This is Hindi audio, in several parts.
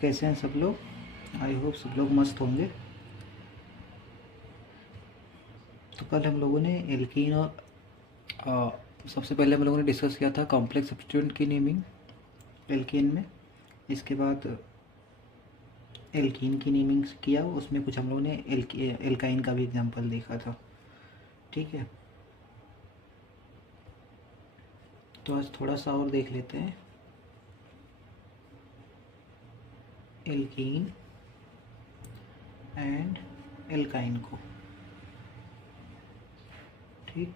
कैसे हैं सब लोग? आई होप सब लोग मस्त होंगे। तो कल हम लोगों ने एल्कीन और सबसे पहले हम लोगों ने डिस्कस किया था कॉम्प्लेक्स सब्स्टिट्यूएंट की नेमिंग एल्कीन में। इसके बाद एल्कीन की नेमिंग किया, उसमें कुछ हम लोगों ने एल्काइन का भी एग्जांपल देखा था। ठीक है, तो आज थोड़ा सा और देख लेते हैं एल्कीन एंड एल्काइन को। ठीक,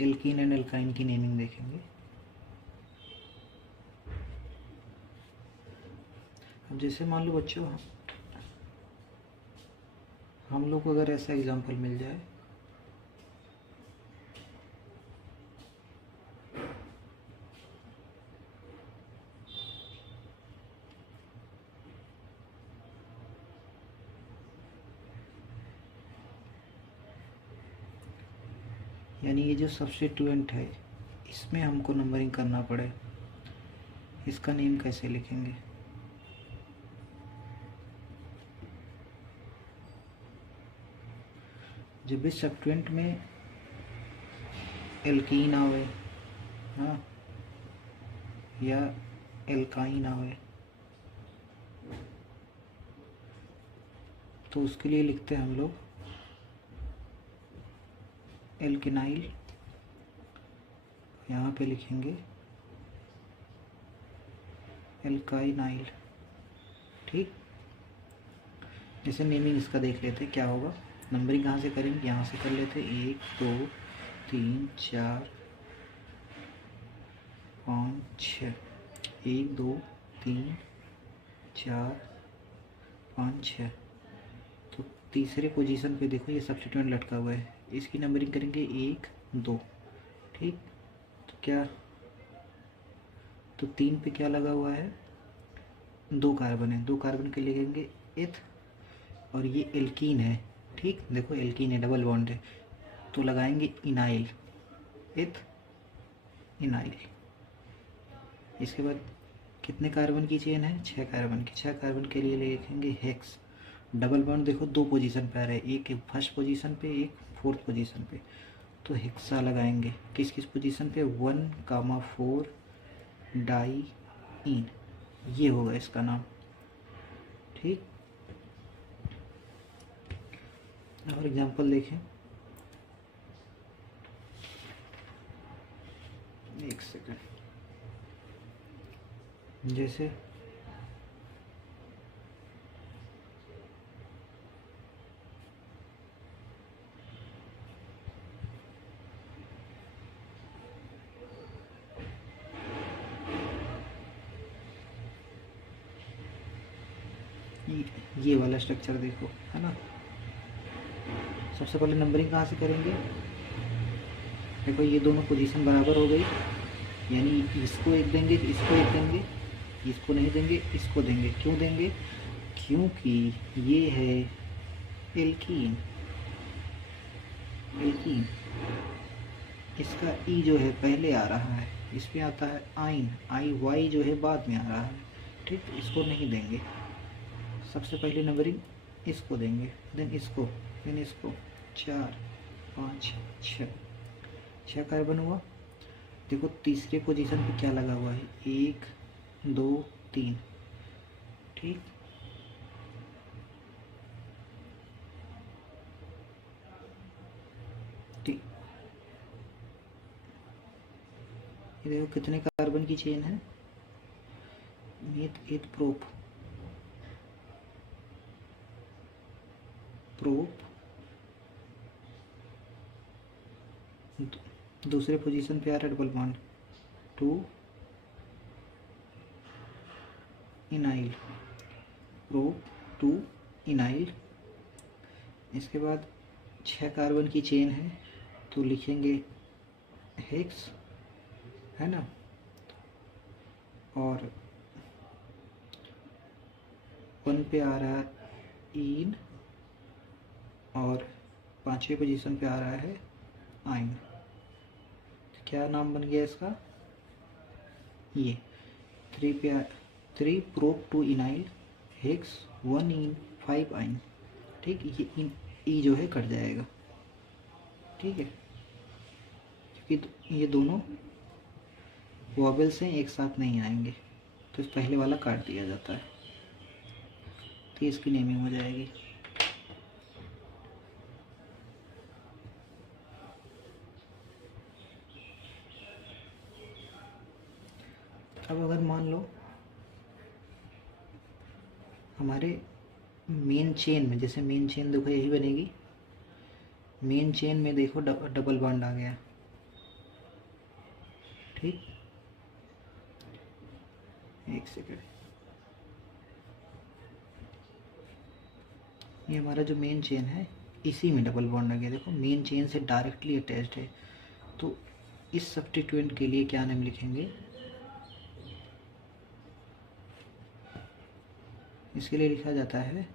एल्कीन एंड एल्काइन की नेमिंग देखेंगे। अब जैसे मान लो बच्चों, हम लोग को अगर ऐसा एग्जांपल मिल जाए, यानी ये जो सब्स्टिट्यूएंट है इसमें हमको नंबरिंग करना पड़े, इसका नेम कैसे लिखेंगे? जब भी सब्स्टिट्यूएंट में एल्कीन आवे, हाँ, या एल्काइन आवे, तो उसके लिए लिखते हैं हम लोग एल्केनाइल, यहाँ पे लिखेंगे एल्काइनाइल। ठीक, जैसे नेमिंग इसका देख लेते क्या होगा। नंबरिंग कहाँ से करेंगे? यहाँ से कर लेते 1 2 3 4 5 6। 1 2 3 4 5 6। तो तीसरे पोजीशन पे देखो ये सब्स्टिट्यूएंट लटका हुआ है, इसकी नंबरिंग करेंगे 1 2। ठीक, तो क्या, तो 3 पे क्या लगा हुआ है? 2 कार्बन है, 2 कार्बन के लिखेंगे एथ, और ये एल्कीन है। ठीक, देखो एल्कीन है, डबल बॉन्ड है, तो लगाएंगे इनाइल, एथ इनाइल। इसके बाद कितने कार्बन की चेन है? 6 कार्बन की। 6 कार्बन के लिए लिखेंगे हेक्स। डबल बॉन्ड देखो 2 पोजीशन पे आ रहा है, एक फर्स्ट पोजीशन पे, एक फोर्थ पोजीशन पे, तो हेक्सा लगाएंगे किस किस पोजीशन पे? 1,4 डाई इन, ये होगा इसका नाम। ठीक, और एग्जांपल देखें, एक सेकंड, जैसे ये वाला स्ट्रक्चर देखो, है ना। सबसे पहले नंबरिंग कहाँ से करेंगे? देखो ये दोनों पोजीशन बराबर हो गई, यानी इसको एक देंगे, इसको एक देंगे, इसको नहीं देंगे, इसको देंगे। क्यों देंगे? क्योंकि ये है एल्कीन। एल्कीन, इसका ई जो है पहले आ रहा है, इसमें आता है आइन, आई वाई जो है बाद में आ रहा है। ठीक, इसको नहीं देंगे, सबसे पहले नंबरिंग इसको देंगे, देन इसको, देन इसको। 4 5 6, 6 कार्बन हुआ। देखो तीसरे पोजीशन पे क्या लगा हुआ है? 1 2 3। ठीक, ठीक, ये देखो कितने कार्बन की चेन है? मेथ एथ प्रोप, प्रोप दूसरे पोजीशन पे आ रहा है डबल बॉन्ड, 2 इनाइल, प्रोप 2 इनाइल। इसके बाद 6 कार्बन की चेन है, तो लिखेंगे हेक्स, है ना। और 1 पे आ रहा है इन, और 5वें पोजीशन पे आ रहा है आइन। क्या नाम बन गया इसका? ये 3 3 प्रोप 2 इनाइल हेक्स 1 इन 5 आइन। ठीक, ये इन ई जो है कट जाएगा। ठीक है, क्योंकि ये दोनों वॉवेल्स हैं, एक साथ नहीं आएंगे, तो पहले वाला काट दिया जाता है, तो इसकी नेमिंग हो जाएगी। अब अगर मान लो हमारे मेन चेन में, जैसे मेन चेन देखो यही बनेगी, मेन चेन में देखो डबल बॉन्ड आ गया। ठीक, एक सेकेंड, ये हमारा जो मेन चेन है इसी में डबल बॉन्ड आ गया। देखो मेन चेन से डायरेक्टली अटैच्ड है, तो इस सब्स्टिट्यूएंट के लिए क्या नाम लिखेंगे, इसके लिए लिखा जाता है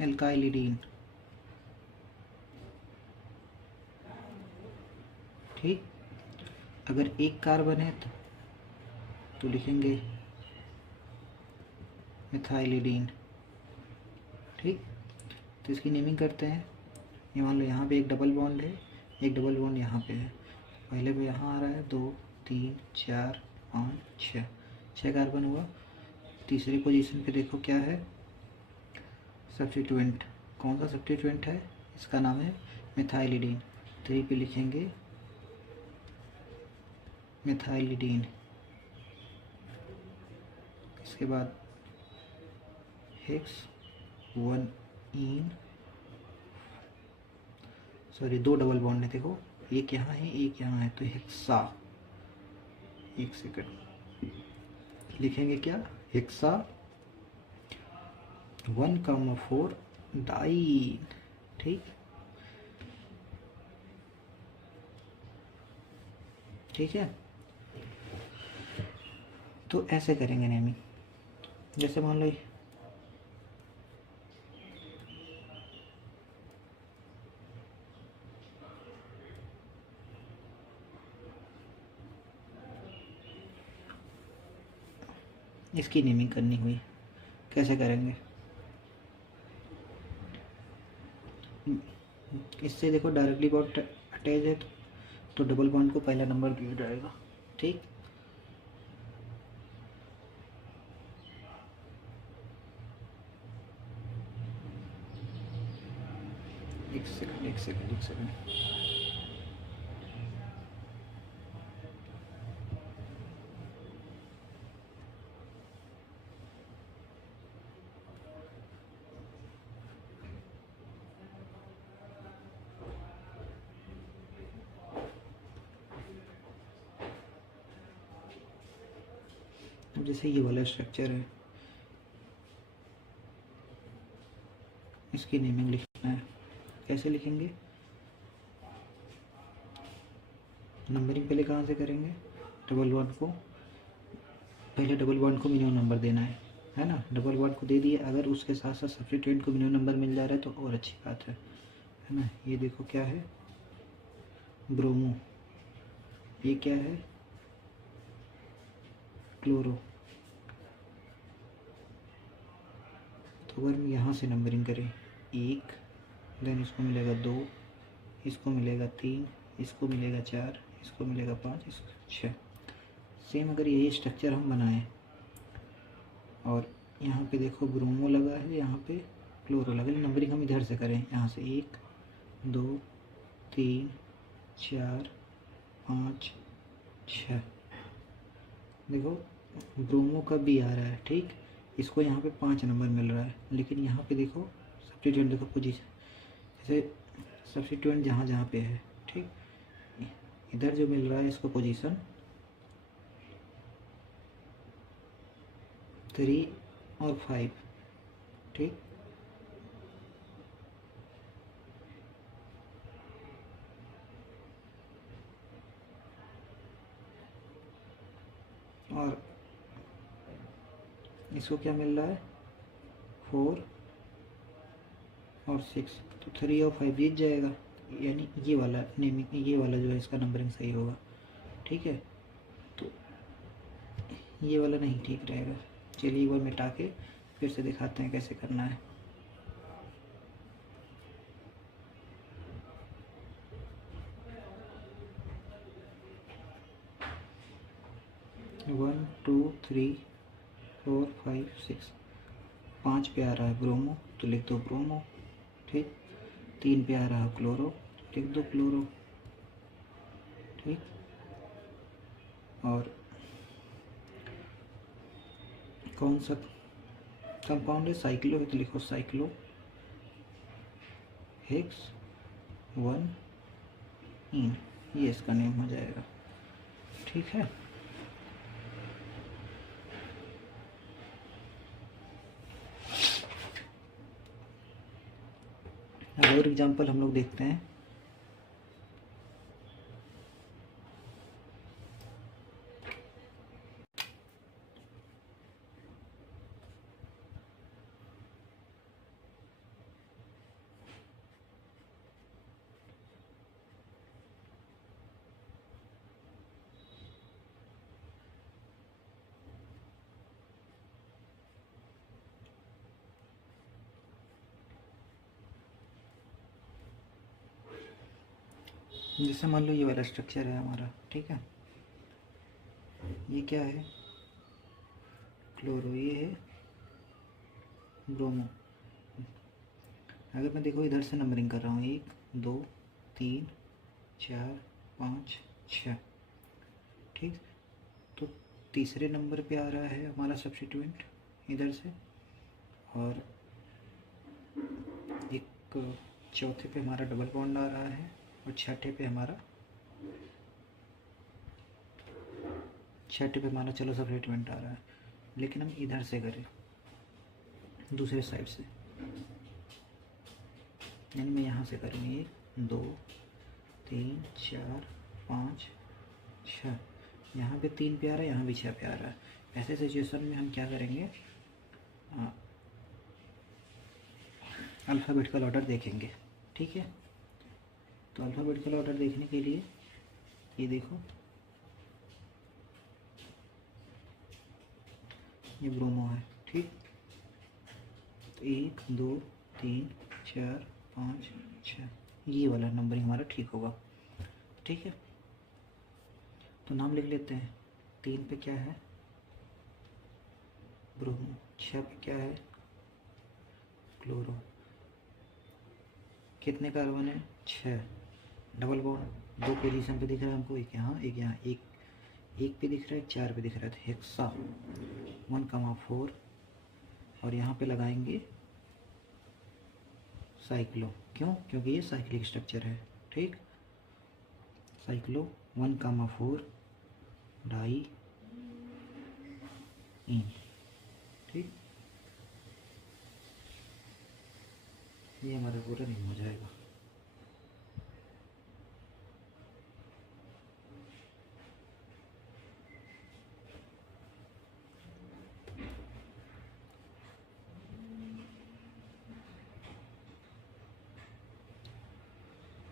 एल्काइलिडीन। ठीक, अगर एक कार्बन है तो लिखेंगे मिथाइलिडीन। ठीक, तो इसकी नेमिंग करते हैं। ये मान लो यहाँ पे एक डबल बॉन्ड है, एक डबल बॉन्ड यहाँ पे है, पहले पे यहाँ आ रहा है 2 3 4 5 6, 6 कार्बन हुआ। तीसरी पोजीशन पे देखो क्या है, सब्स्टिट्यूएंट। कौन सा सब्स्टिट्यूएंट है, इसका नाम है मिथाइलिडीन। 3 पे लिखेंगे मिथाइलिडीन। इसके बाद हेक्स 1 इन, सॉरी 2 डबल बॉन्ड है, देखो एक यहाँ है एक यहाँ है, तो हेक्सा, एक सेकंड, लिखेंगे क्या, हेक्सा 1,4 डाइन। ठीक, ठीक है, तो ऐसे करेंगे नेमिंग। जैसे मान लो इसकी नेमिंग करनी हुई, कैसे करेंगे, इससे देखो डायरेक्टली बॉन्ड अटैच है, तो डबल बॉन्ड को पहला नंबर दिया जाएगा। ठीक, एक सेकंड एक सेकंड एक सेकंड, जैसे ये वाला स्ट्रक्चर है, इसकी नेमिंग लिखना है। कैसे लिखेंगे, नंबरिंग पहले कहाँ से करेंगे, डबल बॉन्ड को, पहले डबल बॉन्ड को मिनिमम नंबर देना है ना। डबल बॉन्ड को दे दिए, अगर उसके साथ साथ सब्स्टिट्यूएंट को मिनिमम नंबर मिल जा रहा है तो और अच्छी बात है ना। ये देखो क्या है, ब्रोमो, ये क्या है, क्लोरो। तो अगर हम यहाँ से नंबरिंग करें 1, देन इसको मिलेगा 2, इसको मिलेगा 3, इसको मिलेगा 4, इसको मिलेगा 5, इसको 6। सेम अगर यही स्ट्रक्चर हम बनाएं और यहाँ पे देखो ब्रोमो लगा है, यहाँ पे क्लोरो लगा है, नंबरिंग हम इधर से करें, यहाँ से 1 2 3 4 5 6, देखो ब्रोमो का भी आ रहा है। ठीक, इसको यहाँ पे 5 नंबर मिल रहा है, लेकिन यहाँ पे देखो सब्स्टिट्यूएंट, देखो पोजीशन, जैसे सब्स्टिट्यूएंट जहाँ जहाँ पे है, ठीक, इधर जो मिल रहा है इसको पोजीशन 3 और 5। ठीक, और इसको क्या मिल रहा है, 4 और 6, तो 3 और 5 जीत जाएगा, यानी ये वाला नेमिंग, ये वाला जो है इसका नंबरिंग सही होगा। ठीक है, तो ये वाला नहीं ठीक रहेगा। चलिए एक बार मिटा के फिर से दिखाते हैं कैसे करना है। One two three four five six, 5 पे आ रहा है ब्रोमो तो लिख दो ब्रोमो, ठीक। 3 पे आ रहा है क्लोरो, लिख दो क्लोरो, ठीक। और कौन सा कंपाउंड है, साइक्लो है तो लिखो साइक्लो हेक्स 1 इन, ये इसका नेम हो जाएगा, ठीक है। अब और एग्जांपल हम लोग देखते हैं। जैसे मान लो ये वाला स्ट्रक्चर है हमारा, ठीक है। ये क्या है, क्लोरो, ये है ब्रोमो। अगर मैं देखो इधर से नंबरिंग कर रहा हूँ, 1 2 3 4 5 6, ठीक। तो तीसरे नंबर पे आ रहा है हमारा सब्स्टिट्यूएंट इधर से, और एक चौथे पे हमारा डबल बॉन्ड आ रहा है, और छठे पे हमारा चलो सब्स्टिट्यूएंट आ रहा है। लेकिन हम इधर से करें, दूसरे साइड से, यानी मैं यहाँ से करूँगी 1 2 3 4 5 6, यहाँ पे 3 पे आ रहा है, यहाँ भी 6 पे आ रहा है। ऐसे सिचुएशन में हम क्या करेंगे, अल्फ़ाबेटिकल ऑर्डर देखेंगे, ठीक है। तो अल्फ़ाबेटिकल ऑर्डर देखने के लिए ये देखो, ये ब्रोमो है, ठीक। तो 1 2 3 4 5 6, ये वाला नंबरिंग हमारा ठीक होगा, ठीक है। तो नाम लिख लेते हैं। 3 पे क्या है, ब्रोमो। 6 पे क्या है, क्लोरो। कितने कार्बन है, 6। डबल बॉन्ड 2 पोजीशन पे दिख रहा है हमको, एक यहाँ एक यहाँ, एक पे दिख रहा है, 4 पे दिख रहा है, तो हेक्सा 1,4, और यहाँ पे लगाएंगे साइक्लो, क्यों, क्योंकि ये साइक्लिक स्ट्रक्चर है, ठीक। साइक्लो 1,4 डाई इन, ठीक। ये हमारा पूरा नहीं हो जाएगा।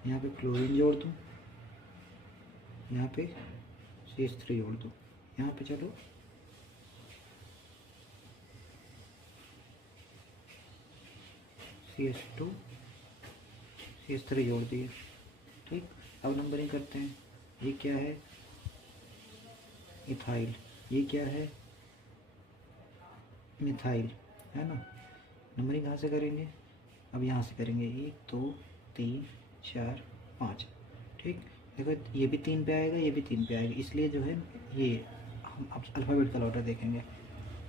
यहाँ पे क्लोरीन जोड़ दूँ, यहाँ पे CH3 जोड़ दूँ, यहाँ पे चलो CH2 CH3 जोड़ दिए, ठीक। अब नंबरिंग करते हैं। ये क्या है, इथाइल। ये क्या है, मिथाइल, है ना। नंबरिंग कहाँ से करेंगे, अब यहाँ से करेंगे, 1 2 3 4 5, ठीक। देखो ये भी 3 पे आएगा, ये भी 3 पे आएगा, इसलिए जो है ये हम अब अल्फ़ाबेटिकल ऑर्डर देखेंगे,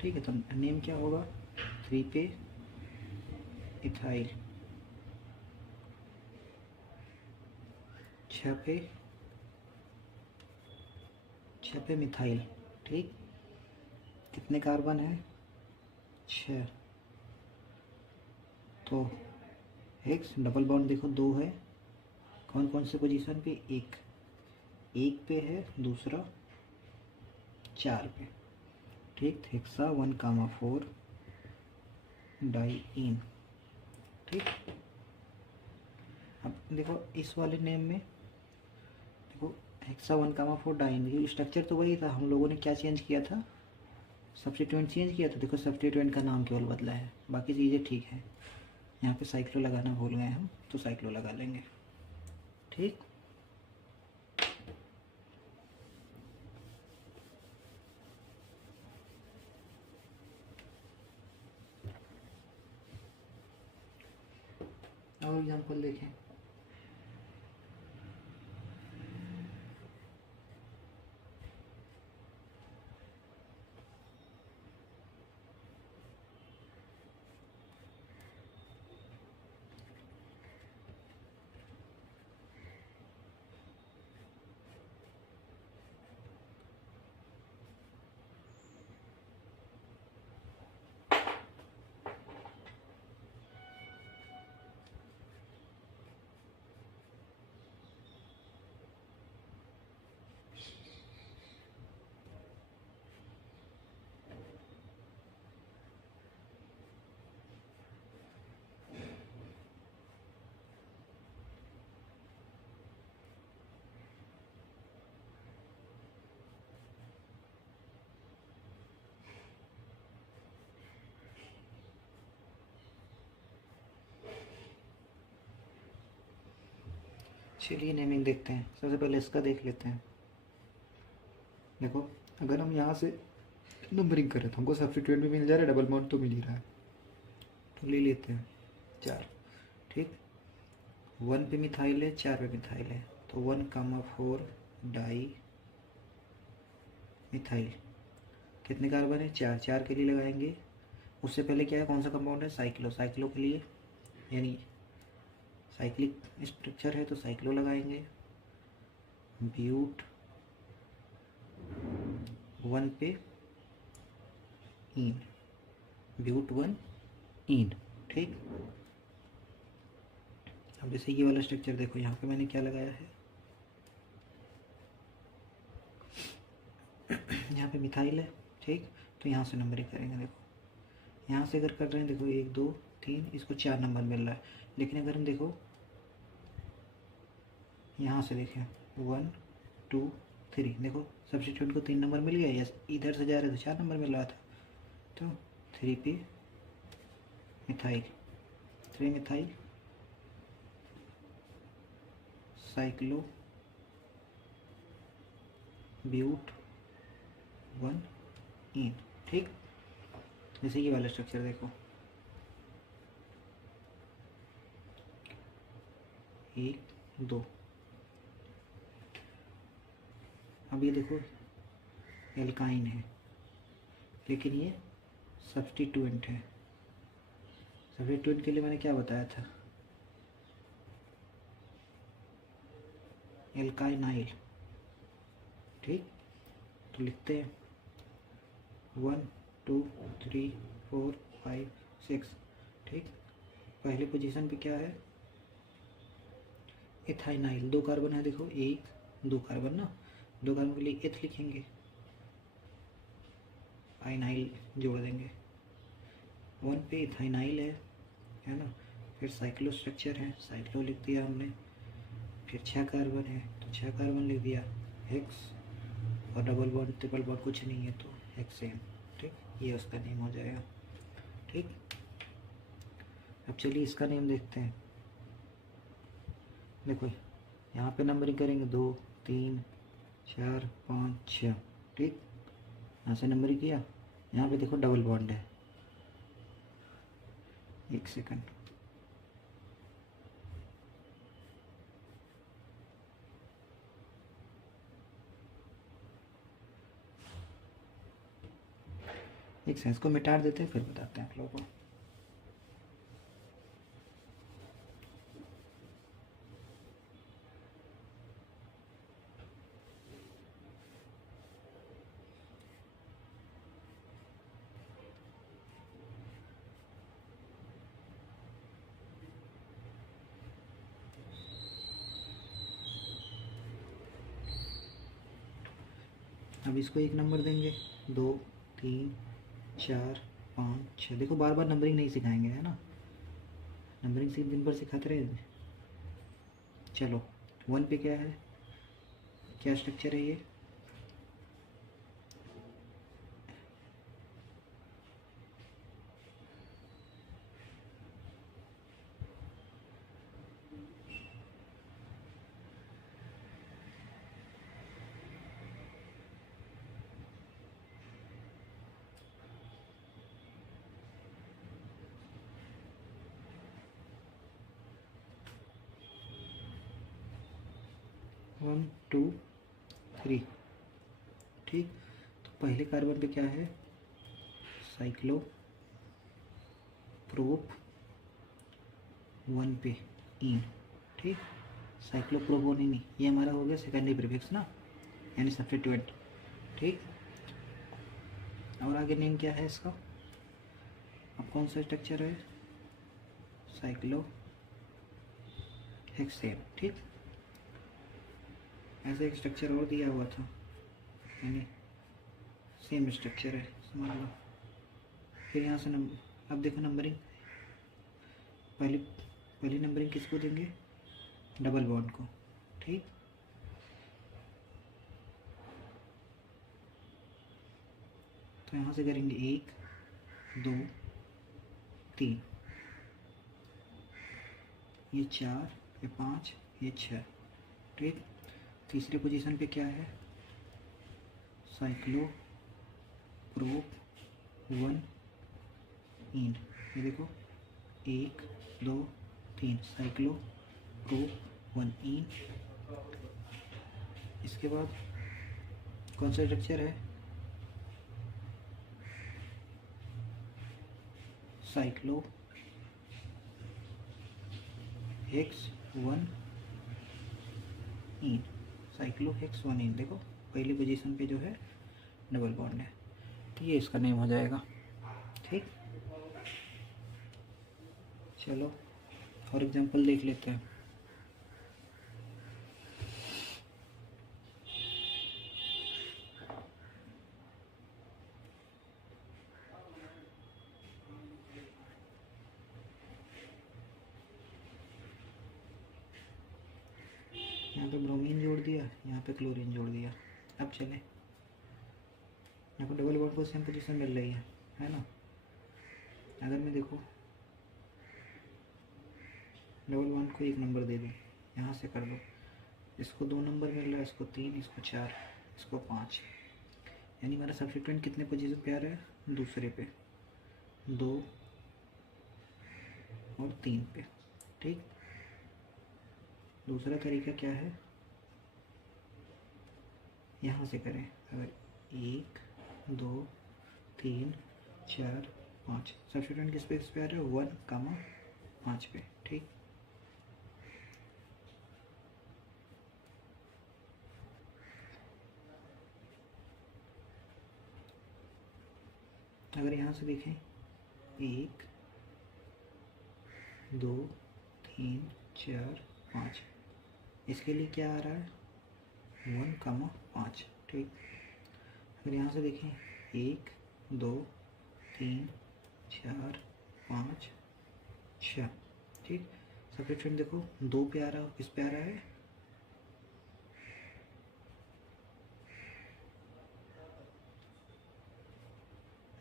ठीक है। तो नेम क्या होगा, 3 पे इथाइल, 6 पे मिथाइल, ठीक। कितने कार्बन है, 6। तो हेक्स डबल बॉन्ड देखो 2 है, कौन कौन से पोजीशन पे, एक पे है, दूसरा 4 पे, ठीक। हेक्सा 1,4 डाई इन, ठीक। अब देखो इस वाले नेम में देखो हेक्सा 1,4 डाइन, स्ट्रक्चर तो वही था, हम लोगों ने क्या चेंज किया था, सब्स्टिट्यूएंट चेंज किया था। देखो सब्स्टिट्यूएंट का नाम केवल बदला है, बाकी चीज़ें ठीक है। यहाँ पे साइक्लो लगाना भूल गए हम, तो साइक्लो लगा लेंगे। ठीक, और एग्जाम्पल देखें। चलिए नेमिंग देखते हैं। सबसे पहले इसका देख लेते हैं। देखो अगर हम यहाँ से नंबरिंग करें तो हमको सब्स्टिट्यूएंट भी मिल जा रहा है, डबल बॉन्ड तो मिल ही रहा है, तो ले लेते हैं 4। ठीक, 1 पे मिथाइल है, 4 पे मिथाइल है, तो 1,4 डाई मिथाइल। कितने कार्बन है, 4, 4 के लिए लगाएंगे। उससे पहले क्या है, कौन सा कंपाउंड है, साइक्लो। साइक्लो के लिए यानी साइक्लिक स्ट्रक्चर है तो साइक्लो लगाएंगे। ब्यूट 1 पे इन, ब्यूट 1 इन। ठीक, अब जैसे ये वाला स्ट्रक्चर देखो, यहाँ पे मैंने क्या लगाया है, यहाँ पे मिथाइल है। ठीक, तो यहाँ से नंबरिंग करेंगे। देखो यहाँ से अगर कर रहे हैं, देखो 1 2 3, इसको 4 नंबर मिल रहा है। लेकिन अगर हम देखो यहाँ से देखें 1 2 3, देखो सब्स्टिट्यूट को 3 नंबर मिल गया, या इधर से जा रहे तो 4 नंबर मिल रहा था। तो 3 पे मिथाइल, 3 मिथाइल साइक्लो ब्यूट 1 इन। ठीक, जैसे ये वाला स्ट्रक्चर देखो, 1 2। अब ये देखो एल्काइन है, लेकिन ये सब्स्टिट्यूएंट है। सब्स्टिट्यूएंट के लिए मैंने क्या बताया था, एल्काइनाइल। ठीक, तो लिखते हैं 1 2 3 4 5 6। ठीक, पहली पोजीशन पे क्या है, एथाइनाइल। 2 कार्बन है, देखो 1 2 कार्बन ना, 2 कार्बन के लिए एथ लिखेंगे, आइनाइल जोड़ देंगे। 1 पे इथाइनाइल है ना। फिर साइक्लो स्ट्रक्चर है, साइक्लो लिख दिया हमने। फिर 6 कार्बन है तो 6 कार्बन लिख दिया, हेक्स। और डबल बॉन्ड ट्रिपल बॉन्ड कुछ नहीं है तो हेक्सेन। ठीक, ये उसका नेम हो जाएगा। ठीक, अब चलिए इसका नेम देखते हैं। देखो यहाँ पे नंबरिंग करेंगे 2 3 4 5 6। ठीक, यहाँ से नंबरिंग किया, यहाँ पे देखो डबल बॉन्ड है। एक सेकंड, एक सेंस को मिटा देते हैं, फिर बताते हैं आप लोगों को। अब इसको एक नंबर देंगे, 2 3 4 5 6। देखो बार बार नंबरिंग नहीं सिखाएंगे, है ना, नंबरिंग सिर्फ दिन भर सिखाते रहे। चलो 1 पे क्या है, क्या स्ट्रक्चर है ये? One two three. ठीक, तो पहले कार्बन पे क्या है? साइक्लो प्रोप 1 पे इन। ठीक, साइक्लो प्रोप 1 इन, ये हमारा हो गया सेकेंडरी प्रीफिक्स ना, यानी सब्स्टिट्यूएंट। ठीक, और आगे नेम क्या है इसका? अब कौन सा स्ट्रक्चर है? Cyclo hexane. ठीक, ऐसा एक स्ट्रक्चर और दिया हुआ था, यानी सेम स्ट्रक्चर है, समझ लो। फिर यहाँ से अब देखो नंबरिंग, पहली नंबरिंग किसको देंगे? डबल बॉन्ड को। ठीक, तो यहाँ से करेंगे 1 2 3, ये 4, ये 5, ये 6। ठीक, तीसरे पोजीशन पे क्या है? साइक्लो प्रोप 1 इन। ये देखो 1 2 3, साइक्लो प्रोप 1 इन। इसके बाद कौन सा स्ट्रक्चर है? साइक्लो हेक्स 1 इन। साइक्लो हेक्स 1 इन, देखो पहली पोजीशन पे जो है डबल बॉन्ड है, तो ये इसका नेम हो जाएगा। ठीक, चलो और एग्जांपल देख लेते हैं। यहाँ पे ब्रोमीन जोड़ दिया, यहाँ पे क्लोरीन जोड़ दिया। अब चले, यहाँ पर डबल बॉन्ड को सेम पोजीशन मिल रही है ना। अगर मैं देखो डबल बॉन्ड को 1 नंबर दे दूँ, यहाँ से कर दो, इसको 2 नंबर मिल रहा है, इसको 3, इसको 4, इसको 5, यानी हमारा सब्स्टिट्यूएंट कितने पोजीशन पे आ रहा है? दूसरे पे, 2 और 3 पे। ठीक, दूसरा तरीका क्या है? यहाँ से करें, अगर 1 2 3 4 5, सब्स्टिट्यूएंट किस पे आ रहा है? 1, 5 पे। ठीक, अगर यहाँ से देखें 1 2 3 4 5, इसके लिए क्या आ रहा है? 1, 5। ठीक, अगर यहाँ से देखें 1 2 3 4 5 6। ठीक, सब्स्टिट्यूएंट देखो 2 पे आ रहा है, किस पे आ रहा है?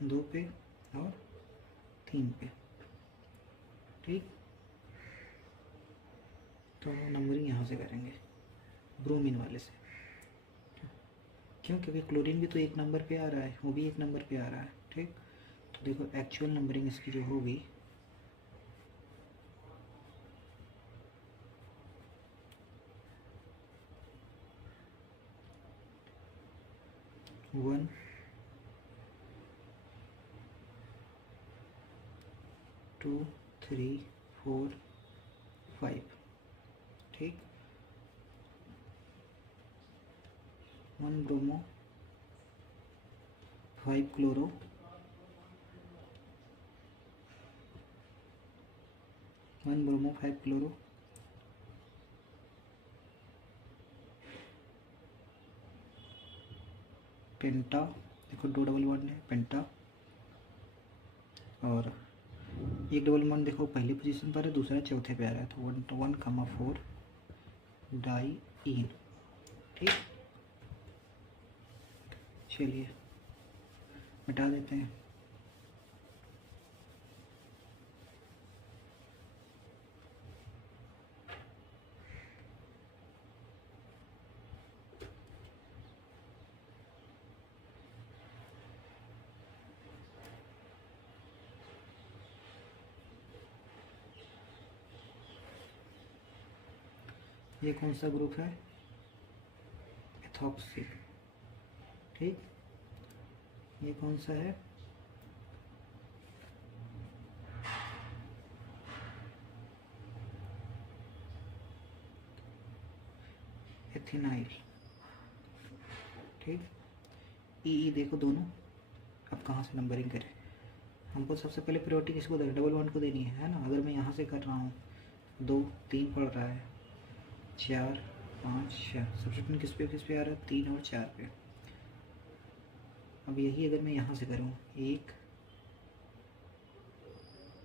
2 पे और 3 पे। ठीक, तो नंबरिंग यहाँ से करेंगे ब्रोमीन वाले से। क्यों? क्योंकि क्लोरीन भी तो 1 नंबर पे आ रहा है, वो भी 1 नंबर पे आ रहा है। ठीक, तो देखो एक्चुअल नंबरिंग इसकी जो होगी, वन 2 3 4 5। ठीक, 1 ब्रोमो 5 क्लोरो 1 ब्रोमो 5 क्लोरो, पेंटा, देखो 2 डबल बॉन्ड है, पेंटा। और 1 डबल बॉन्ड देखो पहली पोजीशन पर है, दूसरा चौथे पे आ रहा है, तो 1 4 डाई इन। ठीक, चलिए मिटा देते हैं। ये कौन सा ग्रुप है? एथॉक्सी। ठीक, ये कौन सा है? एथिनाइल। ठीक, ई देखो दोनों। अब कहाँ से नंबरिंग करें? हमको सबसे पहले प्रायोरिटी किसको देनी? डबल बॉन्ड को देनी है ना। अगर मैं यहाँ से कर रहा हूँ, 2 3 पड़ रहा है, 4 5 6, सब्स्टिट्यूशन किस पे आ रहा है? 3 और 4 पे। अब यही अगर मैं यहाँ से करूँ, एक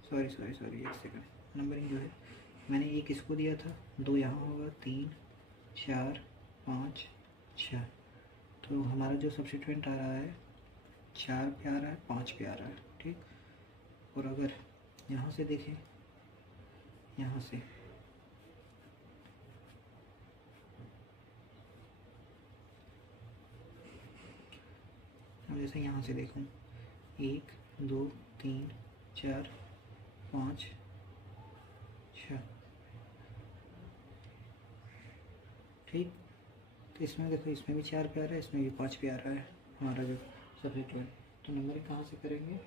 सॉरी एक सेकंड, नंबरिंग जो है मैंने एक इसको दिया था, 2 यहाँ होगा, 3 4 5 6। तो हमारा जो सब्स्टिट्यूएंट आ रहा है 4 पे आ रहा है, 5 पे आ रहा है। ठीक, और अगर यहाँ से देखें, यहाँ से अब जैसे यहाँ से देखूँ, 1 2 3 4 5 6। ठीक, तो इसमें देखो, इसमें भी 4 पे आ रहा है, इसमें भी 5 पे आ रहा है हमारा जो सब्स्टिट्यूएंट। तो नंबर कहाँ से करेंगे?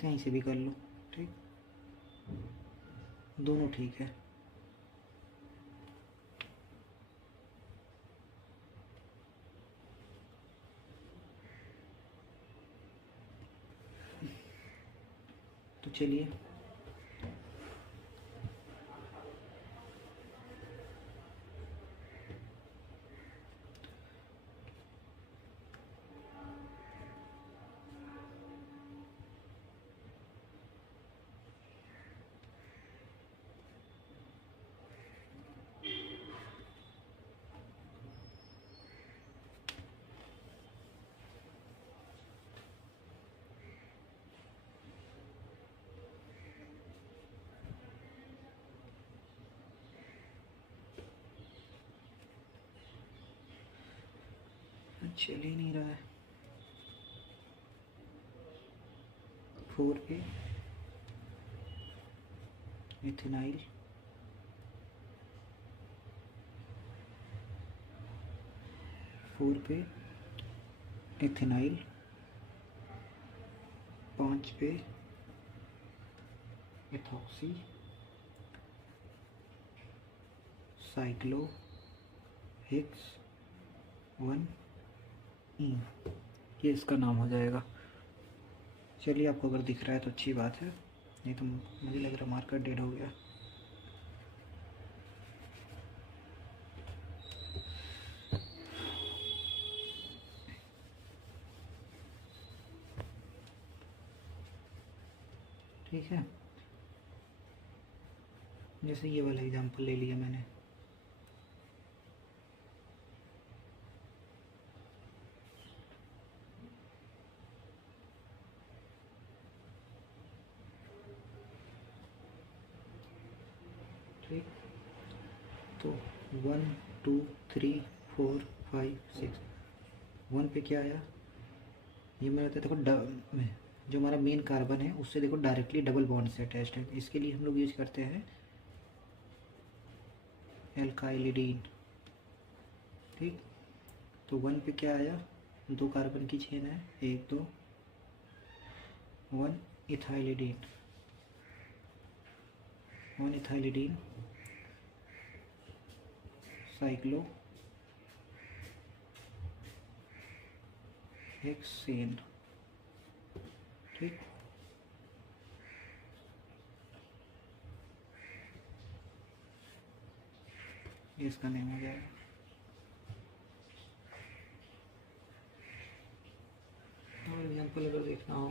कहीं से भी कर लो। ठीक, दोनों ठीक है। तो चलिए चल ही नहीं रहा है। 4 पे इथेनाइल, 4 पे इथेनाइल, 5 पे एथॉक्सी साइक्लो हेक्स 1 ई, ये इसका नाम हो जाएगा। चलिए, आपको अगर दिख रहा है तो अच्छी बात है, नहीं तो मुझे लग रहा मार्कर डेड हो गया। ठीक है, जैसे ये वाला एग्जांपल ले लिया मैंने। ठीक, तो 1 2 3 4 5 6, 1 पे क्या आया? ये मेरा देखो जो हमारा मेन कार्बन है उससे देखो डायरेक्टली डबल बॉन्ड से अटैच्ड है। इसके लिए हम लोग यूज करते हैं एल्काइलिडीन। ठीक, तो 1 पे क्या आया? 2 कार्बन की चेन है, 1 2, 1 इथाइलिडीन, 1 इथाइलिडीन साइक्लो हेक्सेन। ठीक, ये इसका नेम हो जाएगा। और एग्जाम्पल अगर देखना हो,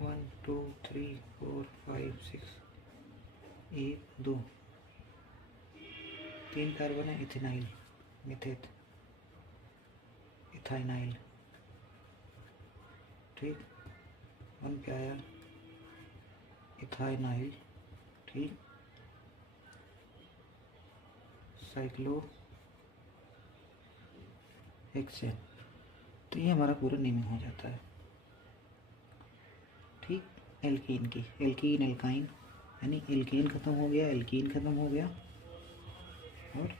वन 2 3 4 5 6, 1 2 3 कार्बन है, इथेनाइल, मिथेट, इथाइनाइल, ठीक। 1 क्या आया, इथाइनाइल, ठीक। Cyclo hexane. तो ये हमारा पूरा नेमिंग हो जाता है, ठीक। एल्कीन की, एल्कीन, एल्काइन, यानी एल्केन ख़त्म हो गया, एल्कीन ख़त्म हो गया और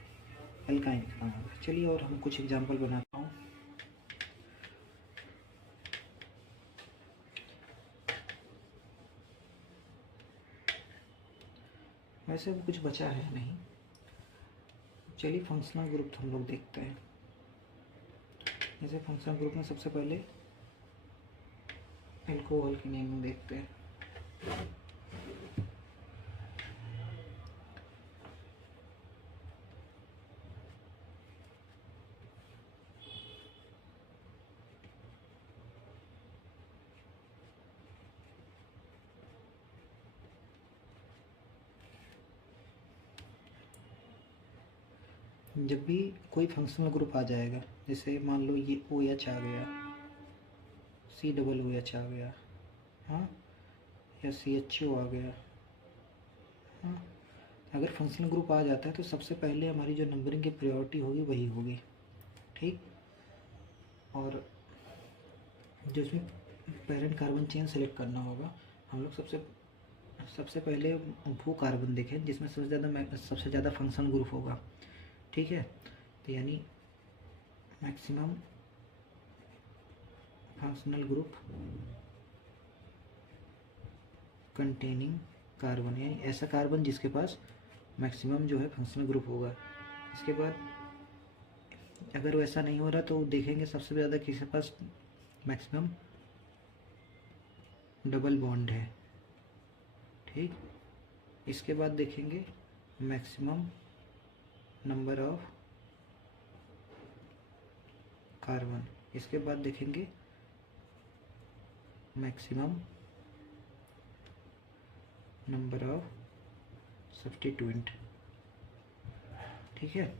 एल्काइन ख़त्म हो गया। चलिए और हम कुछ एग्जांपल बनाता हूँ। वैसे अब कुछ बचा है नहीं, चलिए फंक्शनल ग्रुप हम लोग देखते हैं। जैसे फंक्शनल ग्रुप में सबसे पहले अल्कोहल की नेमिंग देखते हैं। जब भी कोई फंक्शनल ग्रुप आ जाएगा, जैसे मान लो ये OH आ गया, COOH आ गया, हाँ, या CHO आ गया, हाँ, अगर फंक्शनल ग्रुप आ जाता है तो सबसे पहले हमारी जो नंबरिंग की प्रायोरिटी होगी वही होगी, ठीक। और जो इसमें पेरेंट कार्बन चेन सेलेक्ट करना होगा, हम लोग सबसे पहले वो कार्बन देखें जिसमें सबसे ज़्यादा फंक्शनल ग्रुप होगा, ठीक है। तो यानी maximum functional group containing carbon, यानी ऐसा कार्बन जिसके पास मैक्सिमम जो है फंक्शनल ग्रुप होगा। इसके बाद अगर वैसा नहीं हो रहा तो देखेंगे सबसे ज़्यादा किसके पास मैक्सिमम डबल बॉन्ड है, ठीक। इसके बाद देखेंगे मैक्सिमम नंबर ऑफ कार्बन। इसके बाद देखेंगे मैक्सिमम नंबर ऑफ सब्स्टिट्यूएंट, ठीक है।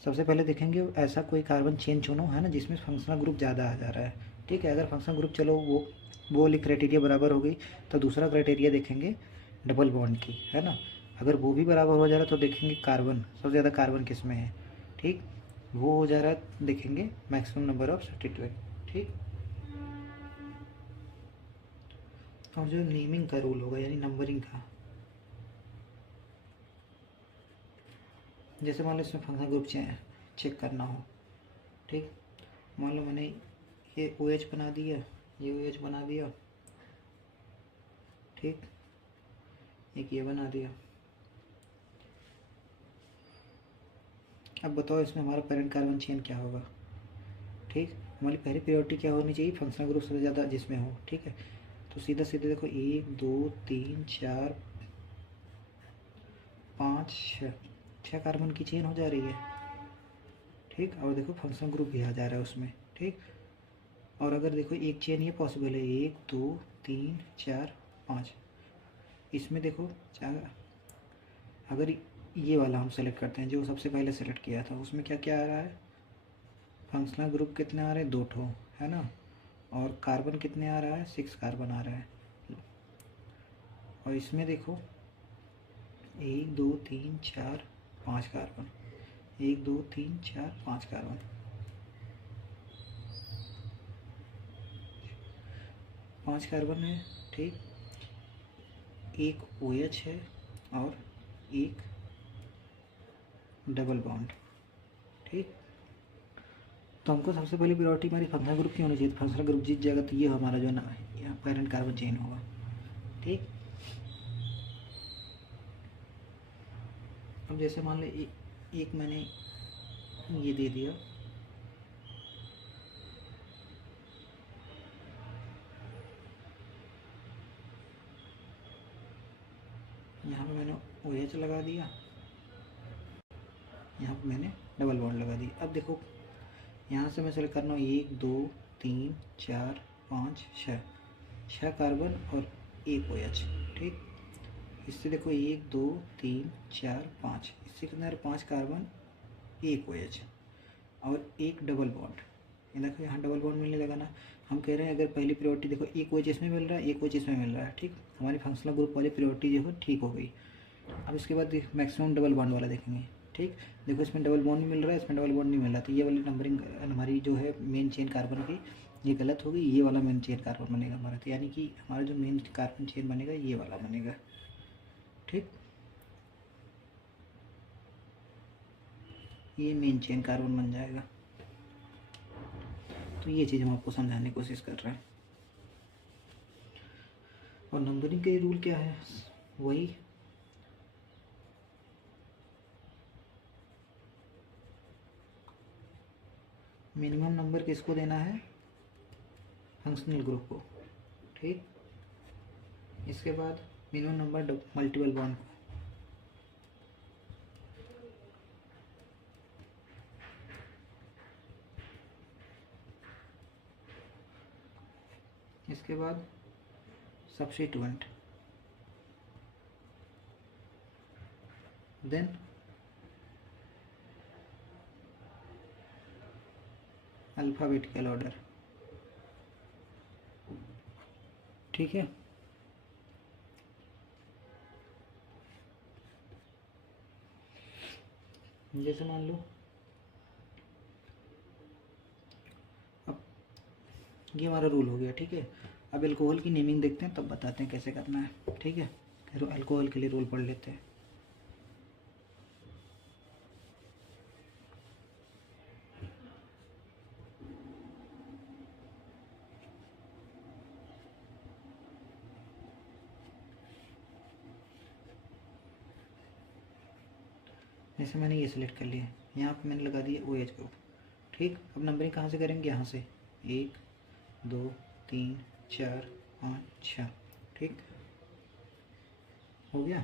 सबसे पहले देखेंगे ऐसा कोई कार्बन चेन चुनो, है ना, जिसमें फंक्शनल ग्रुप ज़्यादा आ जा रहा है, ठीक है। अगर फंक्शनल ग्रुप चलो वो वाली क्राइटेरिया बराबर हो गई तो दूसरा क्राइटेरिया देखेंगे डबल बॉन्ड की, है ना। अगर वो भी बराबर हो जा रहा है तो देखेंगे कार्बन, सबसे ज़्यादा कार्बन किस में है, ठीक। वो हो जा रहा है देखेंगे मैक्सिमम नंबर ऑफ सब्स्टिट्यूएंट, ठीक। और जो नेमिंग का रूल होगा यानी नंबरिंग का, जैसे मान लो इसमें फंक्शनल ग्रुप चेक करना हो, ठीक। मान लो मैंने ये OH बना दिया, ये OH बना दिया, ठीक, एक ये बना दिया। अब बताओ इसमें हमारा पेरेंट कार्बन चेन क्या होगा, ठीक। हमारी पहली प्रायोरिटी क्या होनी चाहिए, फंक्शनल ग्रुप सबसे ज़्यादा जिसमें हो, ठीक है। तो सीधा सीधे देखो 1 2 3 4 5 6 कार्बन की चेन हो जा रही है, ठीक। और देखो फंक्शनल ग्रुप भी आ जा रहा है उसमें, ठीक। और अगर देखो एक चेन ये पॉसिबल है 1 2 3 4 5, इसमें देखो अगर ये वाला हम सेलेक्ट करते हैं जो सबसे पहले सेलेक्ट किया था, उसमें क्या क्या आ रहा है, फंक्शनल ग्रुप कितने आ रहे हैं, 2 ठो, है ना। और कार्बन कितने आ रहा है, 6 कार्बन आ रहा है। और इसमें देखो 1 2 3 4 5 कार्बन, 1 2 3 4 5 कार्बन, 5 कार्बन है, ठीक। एक OH है और एक डबल बॉन्ड, ठीक। तो हमको सबसे पहली प्रायोरिटी हमारी फंक्शनल ग्रुप की होनी चाहिए। फंक्शनल ग्रुप जीत जाएगा तो ये हमारा जो है ना पेरेंट कार्बन चेन होगा, ठीक। अब जैसे मान लो एक मैंने ये दे दिया, यहाँ पे मैंने OH लगा दिया, यहाँ पे मैंने डबल बॉन्ड लगा दी। अब देखो यहाँ से मैं सेलेक्ट करना हूँ 1 2 3 4 5 6 कार्बन और एक OH। ठीक, इससे देखो 1 2 3 4 5, इससे कितना है 5 कार्बन, एक OH और एक डबल बॉन्ड। ये देखो यहाँ डबल बॉन्ड मिलने लगा ना। हम कह रहे हैं अगर पहली प्रायोरिटी देखो एक OH इसमें मिल रहा है, एक OH इसमें मिल रहा है। ठीक, हमारी फंक्शनल ग्रुप वाली प्रायोरिटी जो है ठीक हो गई। अब इसके बाद मैक्सिमम डबल बॉन्ड वाला देखेंगे। ठीक, देखो इसमें डबल बॉन्ड मिल रहा है, इसमें डबल बॉन्ड नहीं मिल रहा, तो ये वाली नंबरिंग हमारी जो है मेन चेन कार्बन की ये गलत होगी, ये वाला मेन चेन कार्बन बनेगा हमारा। तो यानी कि हमारा जो मेन कार्बन चेन बनेगा ये वाला बनेगा। ठीक, ये मेन चेन कार्बन बन जाएगा। तो ये चीज़ हम आपको समझाने की कोशिश कर रहे हैं। और नंबरिंग का ये रूल क्या है, वही मिनिमम नंबर किसको देना है, फंक्शनल ग्रुप को। ठीक, इसके बाद मिनिमम नंबर मल्टीपल बॉन्ड को। इसके बाद सब्स्टिट्यूएंट, देन अल्फ़ाबेटिकल ऑर्डर। ठीक है, जैसे मान लो अब ये हमारा रूल हो गया। ठीक है, अब अल्कोहल की नेमिंग देखते हैं, तब बताते हैं कैसे करना है। ठीक है, अल्कोहल के लिए रूल पढ़ लेते हैं। जैसे मैंने ये सिलेक्ट कर लिया, यहाँ पे मैंने लगा दिया OH ग्रुप। ठीक, अब नंबरिंग कहाँ से करेंगे, यहाँ से 1 2 3 4 5 6। ठीक, हो गया।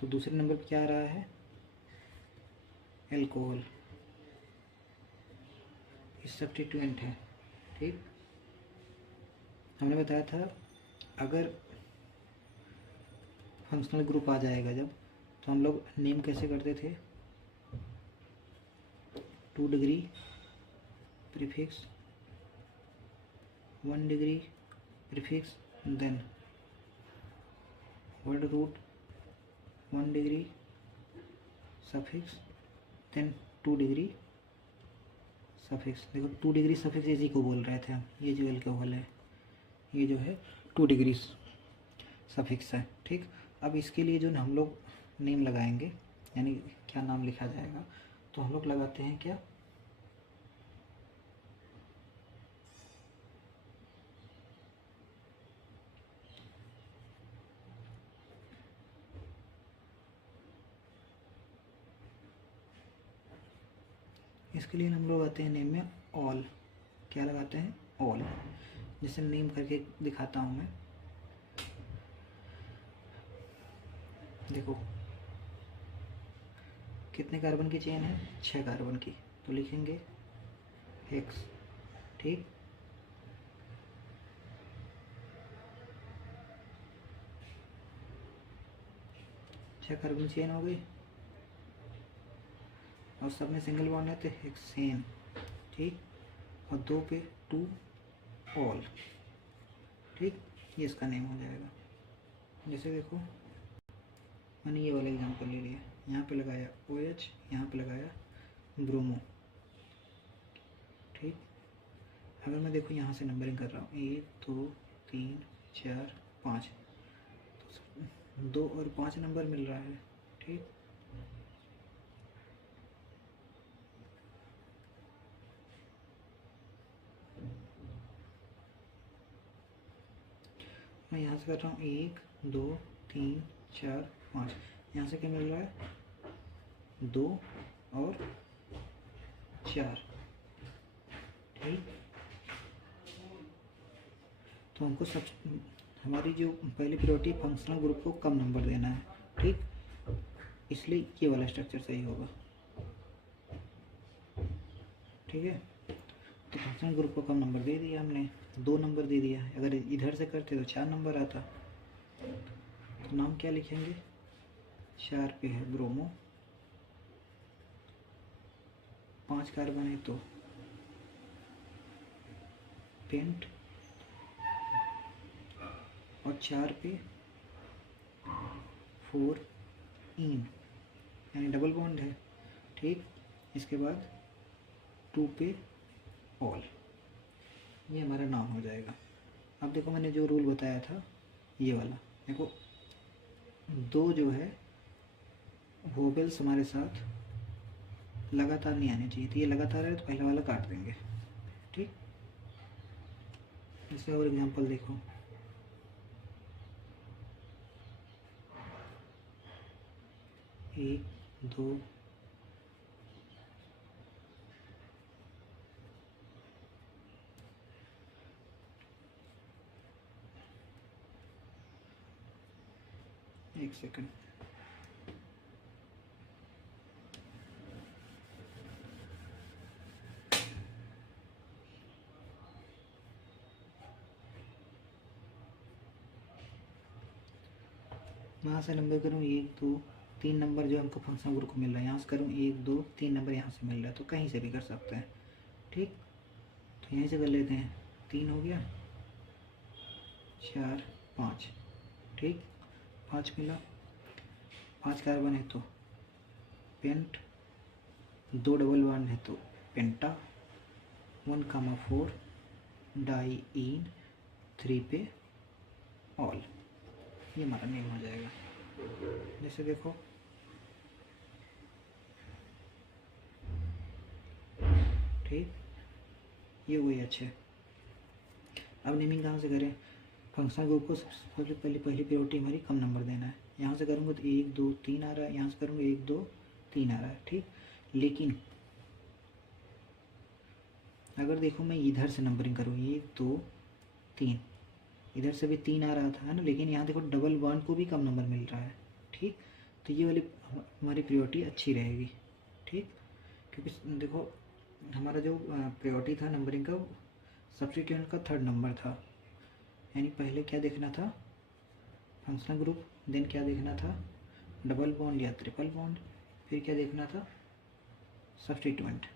तो दूसरे नंबर पे क्या आ रहा है, एल्कोहल, सब्स्टिट्यूएंट है। ठीक, हमने बताया था अगर फंक्शनल ग्रुप आ जाएगा जब, तो हम लोग नेम कैसे करते थे, 2 degree prefix, 1 degree prefix, then word root 1 degree suffix, then 2 degree suffix. देखो 2 डिग्री सफिक्स इसी को बोल रहे थे हम, ये जो अल्कोहल है ये जो है 2 डिग्री सफिक्स है। ठीक, अब इसके लिए जो हम लोग नेम लगाएंगे, यानी क्या नाम लिखा जाएगा, तो हम लोग लगाते हैं क्या, इसके लिए हम लोग आते हैं नेम में ऑल। क्या लगाते हैं, ऑल। जैसे नेम करके दिखाता हूँ मैं, देखो कितने कार्बन की चेन है, 6 कार्बन की, तो लिखेंगे हेक्स। ठीक, छः कार्बन चेन हो गई और सब में सिंगल बॉन्ड है तो हेक्सेन। ठीक, और 2 पे 2 ऑल। ठीक, ये इसका नेम हो जाएगा। जैसे देखो मैंने ये वाला एग्जांपल ले लिया, यहाँ पे लगाया OH, यहाँ पे लगाया ब्रोमो। ठीक, अगर मैं देखो यहाँ से नंबरिंग कर रहा हूँ 1 2 3 4 5, तो 2 और 5 नंबर मिल रहा है। ठीक, मैं यहाँ से कर रहा हूँ 1 2 3 4 5, यहाँ से क्या मिल रहा है 2 और 4। ठीक, तो हमको सब हमारी जो पहली प्रायोरिटी फंक्शनल ग्रुप को कम नंबर देना है। ठीक, इसलिए ये वाला स्ट्रक्चर सही होगा। ठीक है, तो फंक्शनल ग्रुप को कम नंबर दे दिया हमने। 2 नंबर दे दिया है, अगर इधर से करते तो 4 नंबर आता। तो नाम क्या लिखेंगे, 4 पे है ब्रोमो, 5 कार्बन है तो पेंट, और 4 पे 4 इन, यानी डबल बॉन्ड है। ठीक, इसके बाद 2 पे ऑल, ये हमारा नाम हो जाएगा। अब देखो मैंने जो रूल बताया था ये वाला, देखो 2 जो है वोवेल्स हमारे साथ लगातार नहीं आने चाहिए, तो ये लगातार है तो पहला वाला काट देंगे। ठीक, इसका और एग्जांपल देखो, एक, दो, एक सेकंड, यहाँ से नंबर करूँ 1 2 3 नंबर जो हमको फंक्शन ग्रुप को मिल रहा है, यहाँ से करूँ 1 2 3 नंबर यहाँ से मिल रहा है, तो कहीं से भी कर सकते हैं। ठीक, तो यहीं से कर लेते हैं, 3 हो गया, 4 5, ठीक, 5 मिला, 5 कार्बन है तो पेंट, 2 डबल बॉन्ड है तो पेंटा, 1,4 डाई इन, 3 पे ऑल, ये हमारा नेम हो जाएगा। जैसे देखो ठीक, ये वही अच्छे। अब नेमिंग कहाँ से करें, फंक्शन ग्रुप को सबसे पहले पहली प्रायोरिटी हमारी कम नंबर देना है। यहाँ से करूँगा तो 1 2 3 आ रहा है, यहाँ से करूँगा 1 2 3 आ रहा है। ठीक, लेकिन अगर देखो मैं इधर से नंबरिंग करूँ 1 2 3, इधर से भी 3 आ रहा था, है ना, लेकिन यहाँ देखो डबल वन को भी कम नंबर मिल रहा है। ठीक, तो ये वाली हमारी प्रायोरिटी अच्छी रहेगी। ठीक, क्योंकि देखो हमारा जो प्रायोरिटी था नंबरिंग का, सब्स्टिट्यूएंट का 3rd नंबर था, यानी पहले क्या देखना था, फंक्शनल ग्रुप, देन क्या देखना था, डबल बॉन्ड या ट्रिपल बॉन्ड, फिर क्या देखना था, सब्स्टिट्यूएंट।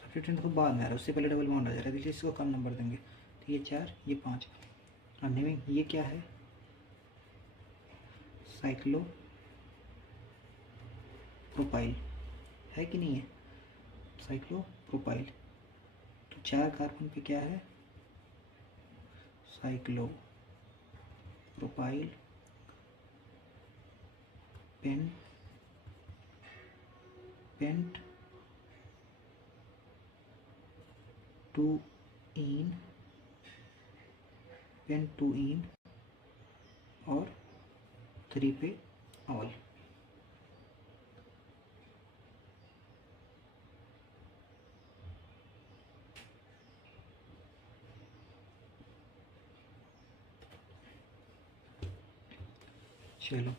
सब्स्टिट्यूएंट को बाद में आ रहा है, उससे पहले डबल बॉन्ड आ जा रहा है, इसलिए इसको कम नंबर देंगे। तो ये 4 ये 5। अब नेमिंग ये क्या है, साइक्लो प्रोपाइल है कि नहीं है, साइक्लो प्रोपाइल। तो 4 कार्बन पे क्या है, साइक्लो प्रोपाइल पेंट 2 इन, पेंट 2 इन, और 3 पे ऑल। चलो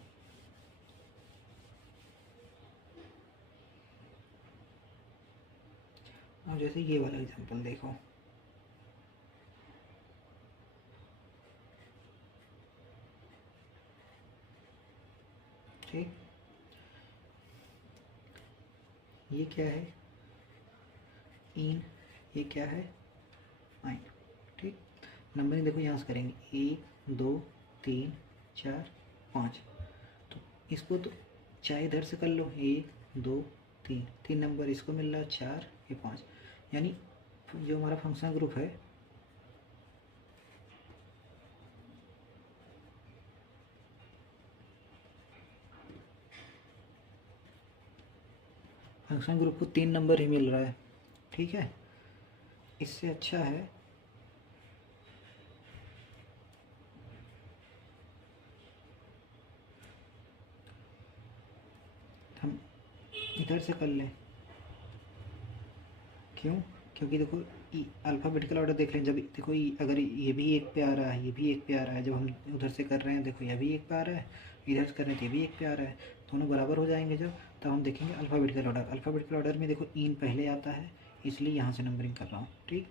अब जैसे ये वाला एग्जांपल देखो, ठीक, ये क्या है, इन, ये क्या है, आइन। ठीक, नंबरिंग देखो यहाँ से करेंगे 1 2 3 4 5, तो इसको तो चाहे इधर से कर लो, 1 2 3, 3 नंबर इसको मिल रहा है, 4 ये 5, यानी जो हमारा फंक्शन ग्रुप है फंक्शन ग्रुप को 3 नंबर ही मिल रहा है। ठीक है, इससे अच्छा है हम इधर से कर लें। क्यों, क्योंकि देखो अल्फ़ाबेटिकल ऑर्डर देख लें, जब देखो अगर ये भी 1 पे आ रहा है, ये भी 1 पे आ रहा है, जब हम उधर से कर रहे हैं देखो ये भी 1 पे आ रहा है, इधर से कर रहे हैं तो ये भी 1 पे आ रहा है, दोनों बराबर हो जाएंगे जब, तब हम देखेंगे अल्फ़ाबेटिकल ऑर्डर। अल्फ़ाबेटिकल ऑर्डर में देखो इन पहले आता है, इसलिए यहाँ से नंबरिंग कर रहा हूँ। ठीक,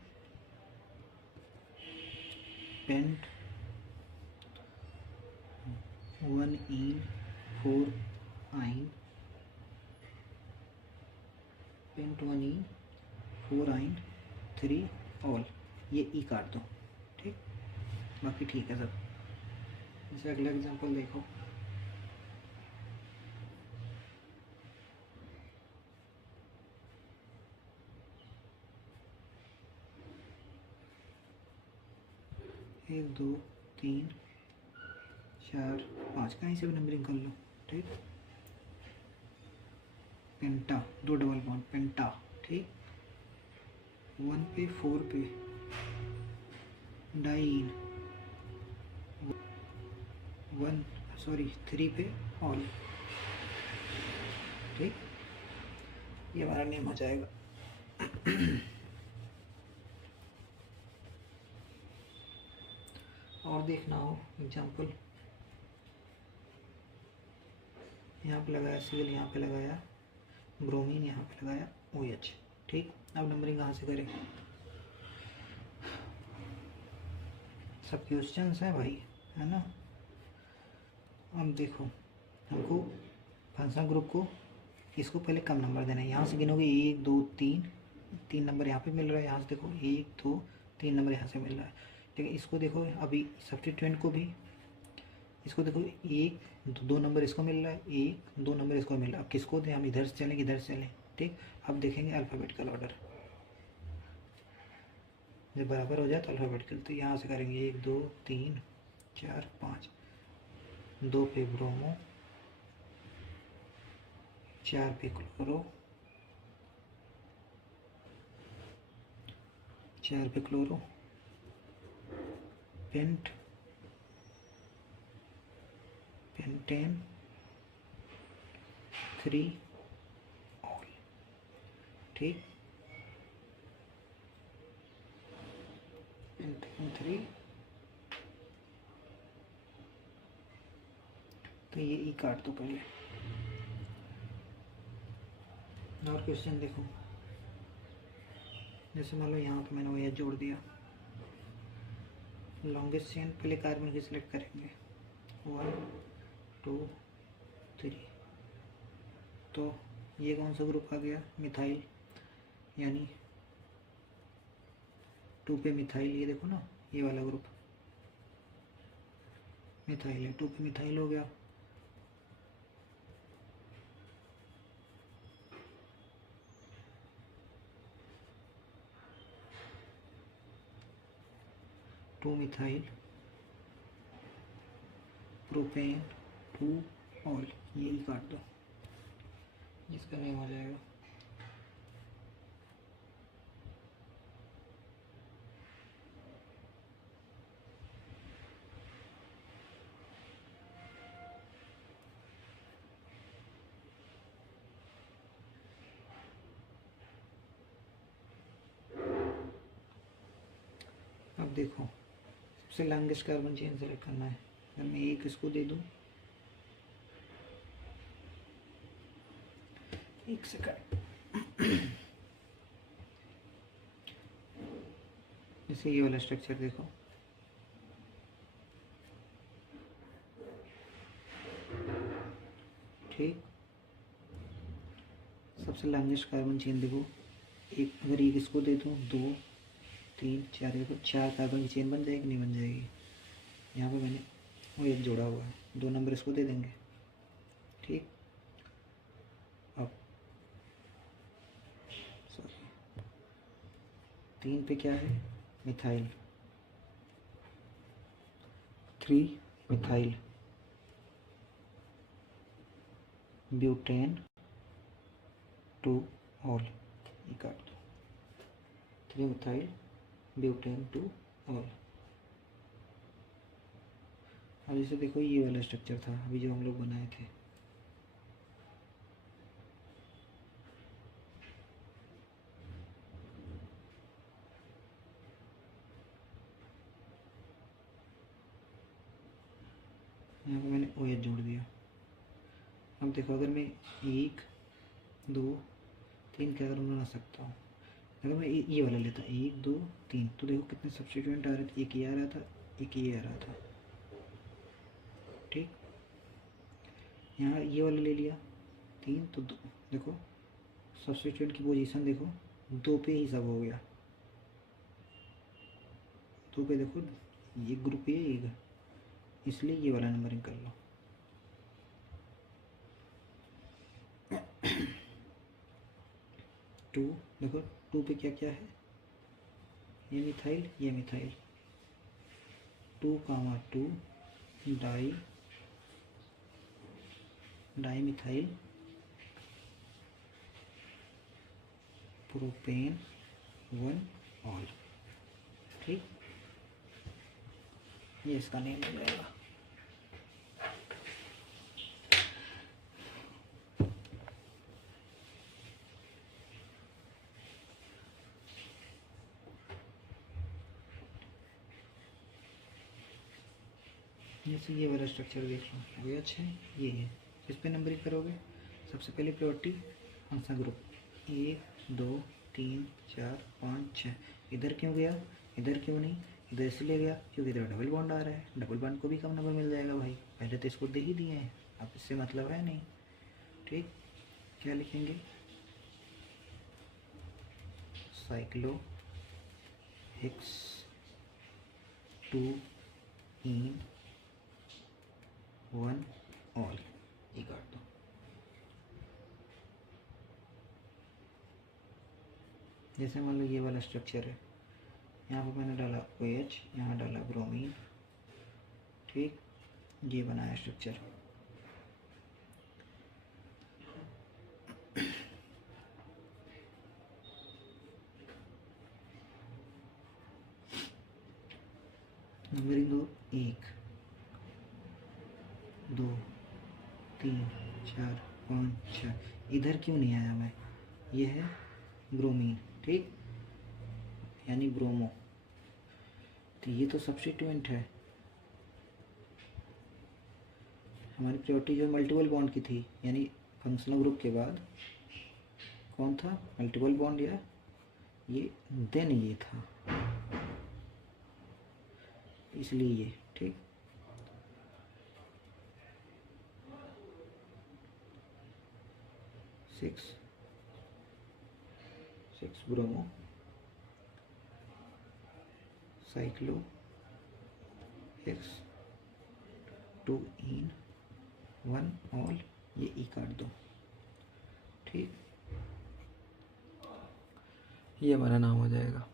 पेंट 1 इन 4 आइन, पेंट 1 इन 4 आइन 3 ऑल, ये ई काट दो। ठीक, बाकी ठीक है सब। जैसे अगला एग्जांपल देखो, एक 2 3 4 5, कहीं से भी नंबरिंग कर लो। ठीक, पेंटा 2 डबल बॉन्ड पेंटा। ठीक, 1 पे 4 पे डाइन, 3 पे ऑल। ठीक, ये हमारा नेम हो जाएगा। और देखना हो एग्जाम्पल, यहाँ पे लगाया सीएल, यहाँ पे लगाया ब्रोमीन, यहाँ पे लगाया OH। ठीक, अब नंबरिंग कहाँ से करें? सब क्वेश्चंस है भाई, है ना। अब देखो, हमको फंक्शन ग्रुप को इसको पहले कम नंबर देना है। यहाँ से गिनोगे 1 2 3 नंबर यहाँ पे मिल रहा है। यहाँ से देखो 1 2 3 नंबर यहाँ से मिल रहा है। ठीक है, इसको देखो अभी सब्स्टिट्यूएंट को भी, इसको देखो 1 2 नंबर इसको मिल रहा है, 1 2 नंबर इसको मिल रहा है। अब किसको दें? हम इधर से चलें इधर से चलें? ठीक, अब देखेंगे अल्फ़ाबेटिकल ऑर्डर, जब बराबर हो जाए तो अल्फ़ाबेटिकल। तो यहाँ से करेंगे 1 2 3 4 5, 2 पे ब्रोमो, 4 पे क्लोरो, 4 पे क्लोरो, पेंटेन 3 ऑल। ठीक, पेंटेन 3, तो ये ई काट दो पहले। और क्वेश्चन देखो, जैसे मान लो यहाँ पे मैंने वो ये जोड़ दिया, लॉन्गेस्ट चेन पहले कार्बन की सिलेक्ट करेंगे 1 2 3, तो ये कौन सा ग्रुप आ गया? मिथाइल, यानी 2 पे मिथाइल, ये देखो ना ये वाला ग्रुप मिथाइल है, 2 पे मिथाइल हो गया। टू मिथाइल प्रोपेन 2 ऑल, ये ही काट दो, इसका नेम हो जाएगा। अब देखो, सबसे लॉन्गेस्ट कार्बन चेन सेलेक्ट करना है। अगर मैं एक इसको दे दूं, एक सेकंड, जैसे ये वाला स्ट्रक्चर देखो, ठीक, सबसे लॉन्गेस्ट कार्बन चेन देखो, एक अगर एक इसको दे दूँ 2 3 4, देखो 4 कार्बन की चेन बन जाएगी, नहीं बन जाएगी? यहाँ पे मैंने वो एक जोड़ा हुआ है, 2 नंबर इसको दे देंगे। ठीक, अब 3 पे क्या है? मिथाइल, 3 मिथाइल ब्यूटेन 2 ऑल, ये काट दो, 3 मिथाइल ब्यूटेन 2 ऑल। अब जैसे देखो ये वाला स्ट्रक्चर था अभी जो हम लोग बनाए थे, यहाँ पे मैंने OH जोड़ दिया। अब देखो अगर मैं 1 2 3 क्या अगर बना सकता हूँ, अगर मैं ये वाला लेता 1 2 3, तो देखो कितने सब्स्टिट्यूएंट आ रहे थे, एक ये आ रहा था, एक ये आ रहा था। ठीक, यहाँ ये वाला ले लिया 3, तो देखो सब्स्टिट्यूएंट की पोजीशन देखो 2 पे ही सब हो गया। 2 पे देखो ये ग्रुप ए एक, इसलिए ये वाला नंबरिंग कर लो। टू देखो 2 पे क्या क्या है, ये methyl 2, 2 di methyl propane 1 all. ठीक, ये इसका नेम हो जाएगा। जैसे ये वाला स्ट्रक्चर देख लो, ये अच्छा है, ये है। किस पे नंबरिंग करोगे? सबसे पहले प्रायोरिटी फंक्शन ग्रुप 1 2 3 4 5 6। इधर क्यों गया, इधर क्यों नहीं? इधर इसलिए गया क्योंकि इधर डबल बॉन्ड आ रहा है, डबल बॉन्ड को भी कम नंबर मिल जाएगा भाई, पहले तो इसको दे ही दिए हैं, अब इससे मतलब है नहीं। ठीक, क्या लिखेंगे? साइक्लो हेक्स 2 इन 1 ऑल, ये काट दो। जैसे मान लो ये वाला स्ट्रक्चर है, यहाँ पर मैंने डाला OH, यहाँ डाला ब्रोमीन। ठीक, ये बनाया स्ट्रक्चर। नंबरिंग दो 1 2 3 4 5 6। इधर क्यों नहीं आया मैं? ये है ब्रोमीन, ठीक, यानी ब्रोमो, तो ये तो सब्स्टिट्यूएंट है। हमारी प्रायोरिटी जो मल्टीपल बॉन्ड की थी, यानी फंक्शनल ग्रुप के बाद कौन था? मल्टीपल बॉन्ड, या ये देन ये था, इसलिए ये। ठीक, सिक्स ब्रोमो साइक्लो हेक्स 2 इन 1 ऑल, ये ई काट दो। ठीक, ये हमारा नाम हो जाएगा।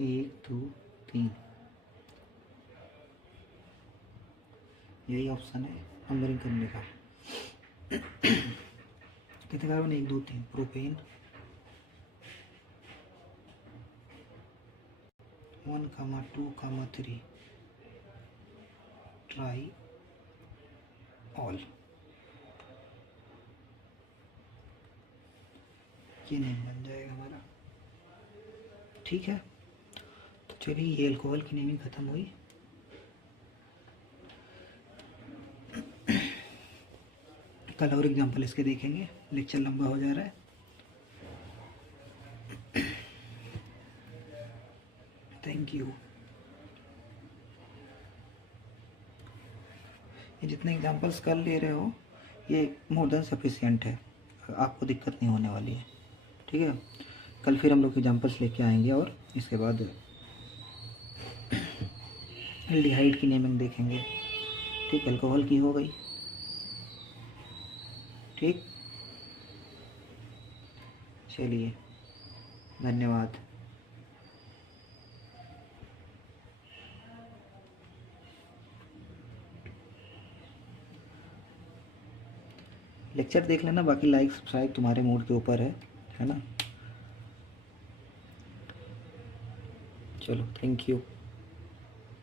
एक 2 3, यही ऑप्शन है नंबरिंग करने का। कितने कार्बन? 1 2 3। प्रोपेन 1 2 3 ट्राई ऑल, ये नेम बन जाएगा हमारा। ठीक है, तो चलिए ये अल्कोहल की नेमिंग खत्म हुई। कल और एग्जांपल इसके देखेंगे, लेक्चर लंबा हो जा रहा है। Thank you. ये जितने एग्जांपल्स कर ले रहे हो ये मोर देन सफिशिएंट है, आपको दिक्कत नहीं होने वाली है। ठीक है, कल फिर हम लोग एग्जांपल्स लेके आएंगे और इसके बाद एल्डिहाइड की नेमिंग देखेंगे। ठीक, अल्कोहल की हो गई। ठीक, चलिए धन्यवाद। लेक्चर देख लेना, बाकी लाइक सब्सक्राइब तुम्हारे मूड के ऊपर है ना। चलो, थैंक यू।